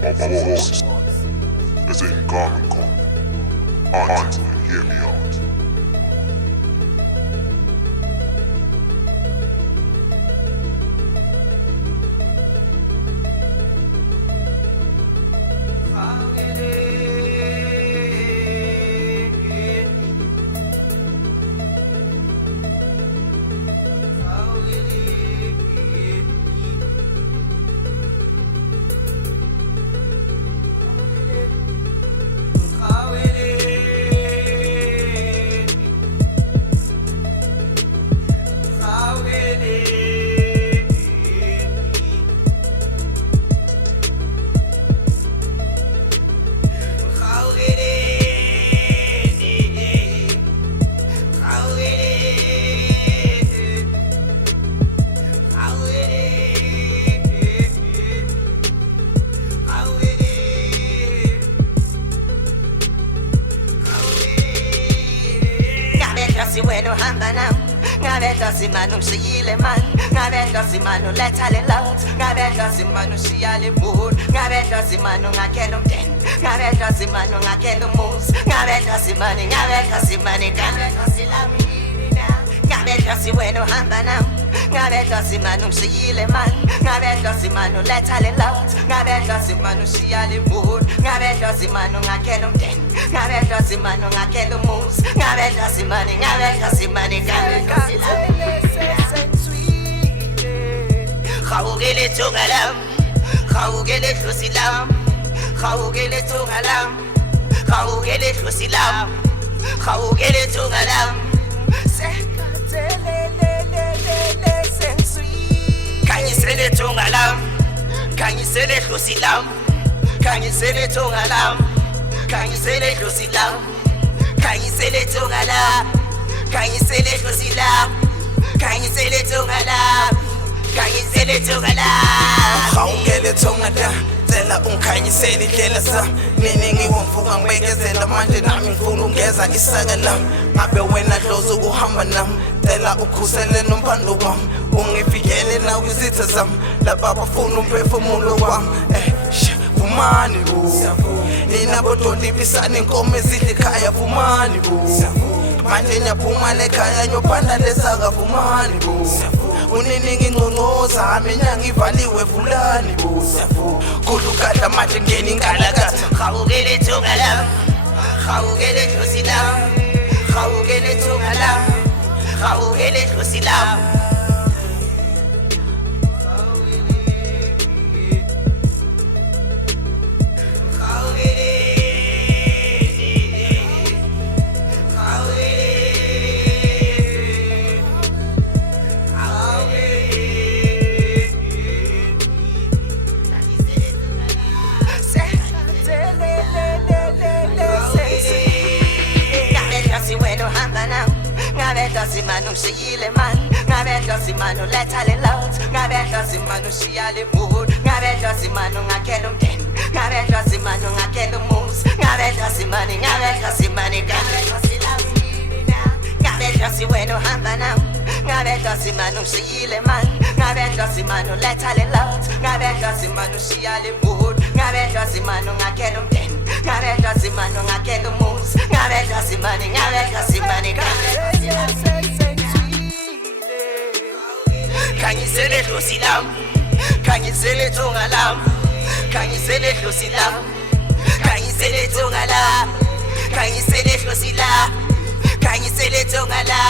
My voice is in Garmicon. Aunt, hear me out. Wenu hamba nam ngabedwa simanu shiyile man ngabedwa simanu letha le lot ngabedwa simanu shiyale mood ngabedwa simanu ngakelo mden ngabedwa simanu ngakelo moves ngabedwa simani ngabedwa silami ngabedwa siwenu hamba nam ngabedwa simanu shiyile man ngabedwa simanu letha le lot ngabedwa simanu shiyale mood ngabedwa simanu ngakelo mden ngabedwa simanu ngakelo moves ngabedwa simani ngabedwa silami khawugele tungalam khawugele thusilam khawugele tungalam khawugele thusilam khawugele tungalam kanyisele tungalam kanyisele thusilam kanyisele tungalam kanyisele thusilam kanyisele tungalam kanyisele thusilam kanyisele tungalam kanyisele tungalam khawungele thongada cela ungikhanyisele indlela zami mina ngiwumfuka ngibekezela manje nami ngifuna ungeza isaka lami ngabe wena dlozi ukuhamba nami cela ukhusele nomphando wami ungivikele nawe izitha zami laba bafuna umphefumulo wami vumani bo nina bodoli bisane inkomo ezidla ekhaya vumani bo manje nyaphuma lekhaya nyophanda lesaka vumani bo uniningi ngconcoza mina ngivaliwe vulani bo kulukada manje ngeni ngalakatha khawugele tungalam khawugele thusilam khawugele tungalam khawugele thusilam ngabedwa simanu shiyile man ngabedwa simanu letha le lot ngabedwa simanu shiyale mood ngabedwa simanu ngakelo mden ngabedwa simanu ngakelo moves ngabedwa simani ngabedwa silami ngabedwa siwenu hamba nam ngabedwa simanu shiyile man ngabedwa simanu letha le lot ngabedwa simanu shiyale mood ngabedwa simanu ngakelo mden ngabedwa simanu ngakelo moves ngabedwa simani kanyisele thusilam kanyisele tungalam kanyisele thusilam kanyisele tungalam kanyisele thusilam kanyisele tungalam